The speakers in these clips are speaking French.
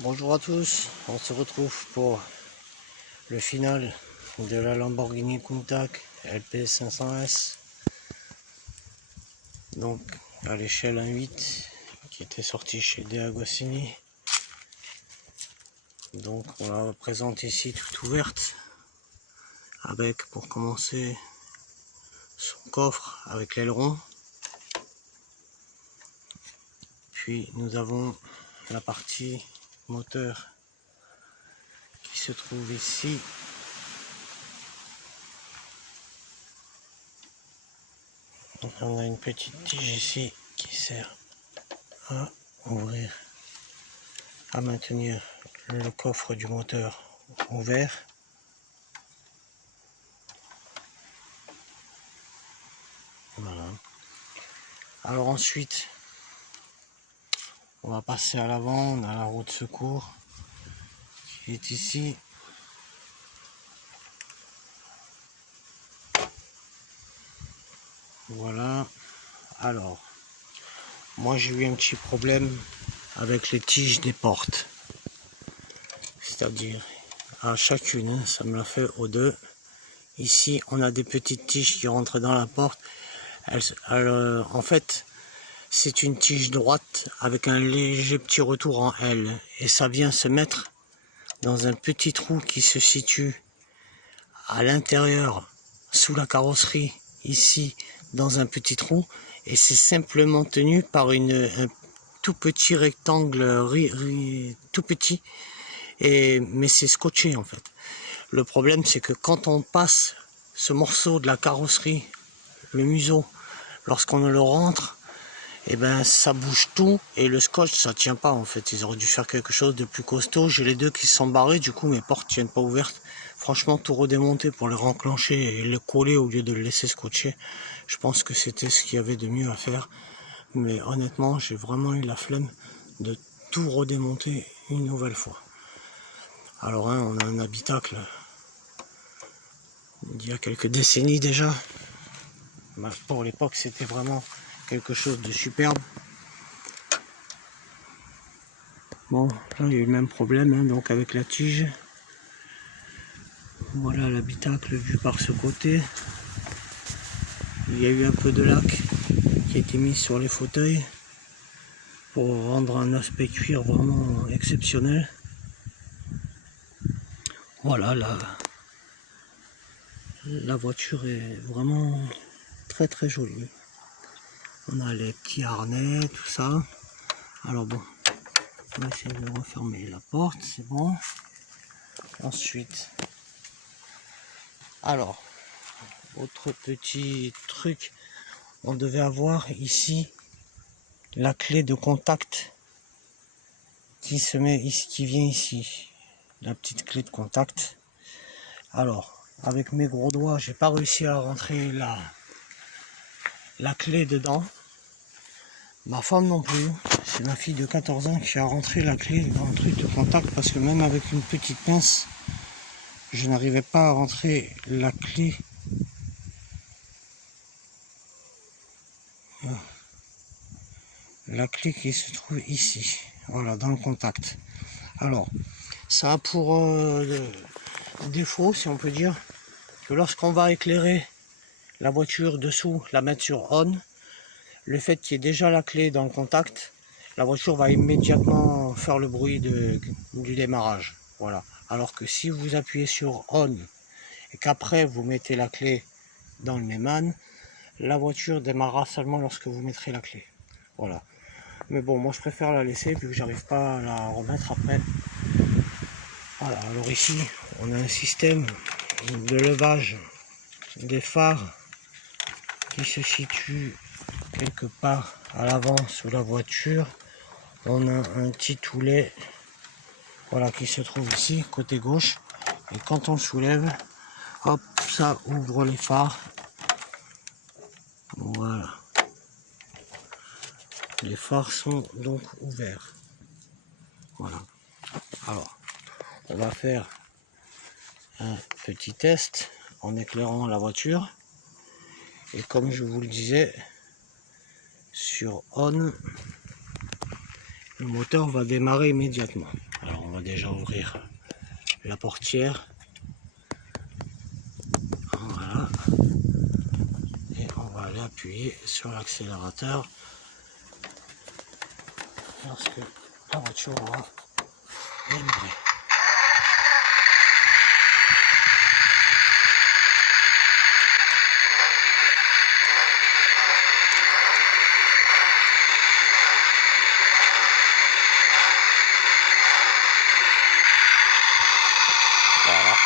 Bonjour à tous, on se retrouve pour le final de la Lamborghini Countach LP 500S, donc à l'échelle 1.8 qui était sorti chez De Agostini. Donc on la présente ici toute ouverte avec, pour commencer, son coffre avec l'aileron. Puis nous avons la partie moteur qui se trouve ici. Donc on a une petite tige ici qui sert à ouvrir, à maintenir le coffre du moteur ouvert. Voilà. Alors ensuite, on va passer à l'avant. On a la roue de secours qui est ici. Voilà. Alors, moi j'ai eu un petit problème avec les tiges des portes. C'est-à-dire, à chacune, ça me l'a fait aux deux. Ici, on a des petites tiges qui rentrent dans la porte. En fait, c'est une tige droite avec un léger petit retour en L. Et ça vient se mettre dans un petit trou qui se situe à l'intérieur, sous la carrosserie, ici, dans un petit trou. Et c'est simplement tenu par un tout petit rectangle, tout petit. Mais c'est scotché en fait. Le problème, c'est que quand on passe ce morceau de la carrosserie, le museau, lorsqu'on le rentre, et ben ça bouge tout et le scotch ça tient pas en fait. Ils auraient dû faire quelque chose de plus costaud. J'ai les deux qui se sont barrés, du coup mes portes tiennent pas ouvertes. Franchement, tout redémonter pour les renclencher et le coller au lieu de le laisser scotcher, je pense que c'était ce qu'il y avait de mieux à faire. Mais honnêtement, j'ai vraiment eu la flemme de tout redémonter une nouvelle fois. Alors hein, on a un habitacle d'il y a quelques décennies déjà. Pour l'époque, c'était vraiment quelque chose de superbe. Bon, là il y a eu le même problème, hein, donc avec la tige. Voilà l'habitacle vu par ce côté. Il y a eu un peu de lac qui a été mis sur les fauteuils pour rendre un aspect cuir vraiment exceptionnel. Voilà, la voiture est vraiment très très jolie. On a les petits harnais, tout ça. Alors bon, on va essayer de refermer la porte, c'est bon. Ensuite, alors, autre petit truc, on devait avoir ici la clé de contact qui se met ici, qui vient ici, la petite clé de contact. Alors, avec mes gros doigts, j'ai pas réussi à rentrer la clé dedans. Ma femme non plus, c'est ma fille de 14 ans qui a rentré la clé dans le truc de contact parce que même avec une petite pince, je n'arrivais pas à rentrer la clé. La clé qui se trouve ici, voilà, dans le contact. Alors, ça a pour défaut, si on peut dire, que lorsqu'on va éclairer la voiture dessous, la mettre sur on, le fait qu'il y ait déjà la clé dans le contact, la voiture va immédiatement faire le bruit du démarrage. Voilà. Alors que si vous appuyez sur on et qu'après vous mettez la clé dans le Neumann, la voiture démarrera seulement lorsque vous mettrez la clé. Voilà. Mais bon, moi je préfère la laisser vu que j'arrive pas à la remettre après. Voilà, alors ici on a un système de levage des phares qui se situe quelque part à l'avant sous la voiture. On a un petit toulet, voilà, qui se trouve ici côté gauche, et quand on soulève, hop, ça ouvre les phares. Voilà, les phares sont donc ouverts. Voilà. Alors, on va faire un petit test en éclairant la voiture. Et comme je vous le disais, sur on, le moteur va démarrer immédiatement. Alors on va déjà ouvrir la portière. Voilà. Et on va aller appuyer sur l'accélérateur lorsque la voiture aura démarré. Voilà.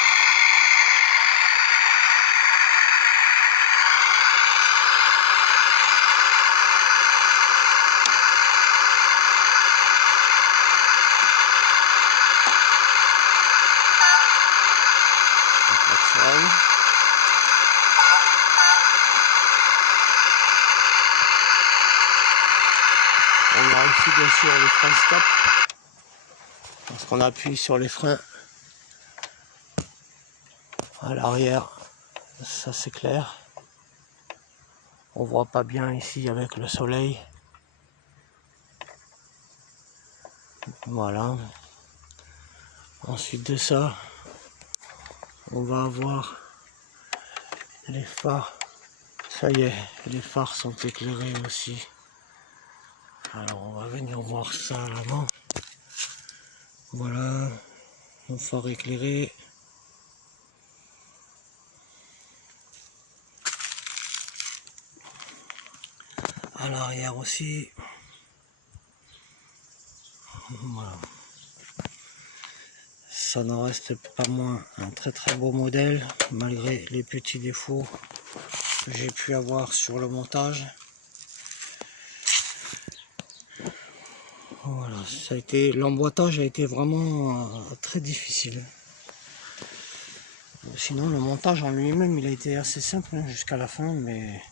On a aussi bien sûr le frein stop. Lorsqu'on appuie sur les freins à l'arrière, ça c'est clair. On voit pas bien ici avec le soleil. Voilà. Ensuite de ça, on va avoir les phares. Ça y est, les phares sont éclairés aussi. Alors on va venir voir ça à l'avant. Voilà, nos phares éclairés. À l'arrière aussi. Voilà. Ça n'en reste pas moins un très très beau modèle, malgré les petits défauts que j'ai pu avoir sur le montage. Voilà, ça a été, l'emboîtage a été vraiment très difficile. Sinon le montage en lui-même il a été assez simple jusqu'à la fin, mais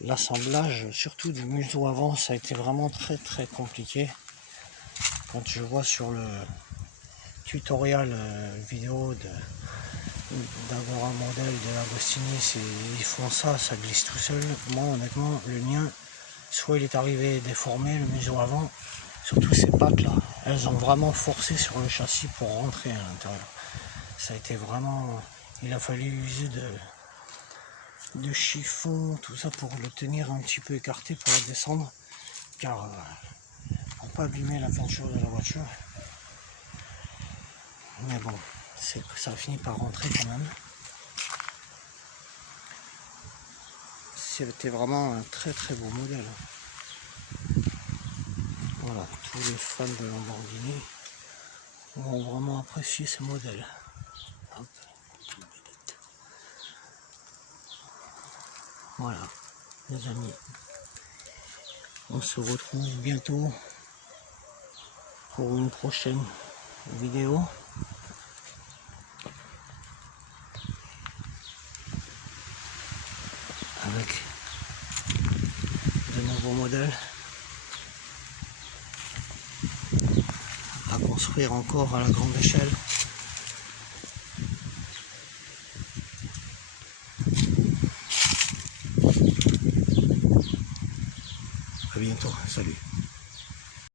l'assemblage surtout du museau avant ça a été vraiment très très compliqué. Quand je vois sur le tutoriel vidéo d'avoir un modèle de l'Agostini, ils font ça, ça glisse tout seul. Moi honnêtement le mien, soit il est arrivé déformé le museau avant, surtout ces pattes là, elles ont vraiment forcé sur le châssis pour rentrer à l'intérieur. Ça a été vraiment, il a fallu user de chiffon, tout ça pour le tenir un petit peu écarté pour la descendre, car pour pas abîmer la peinture de la voiture. Mais bon, ça finit par rentrer quand même. C'était vraiment un très très beau modèle. Voilà, tous les fans de Lamborghini vont vraiment apprécier ce modèle. Hop. Voilà, les amis, on se retrouve bientôt pour une prochaine vidéo. Avec de nouveaux modèles à construire encore à la grande échelle. À bientôt, salut.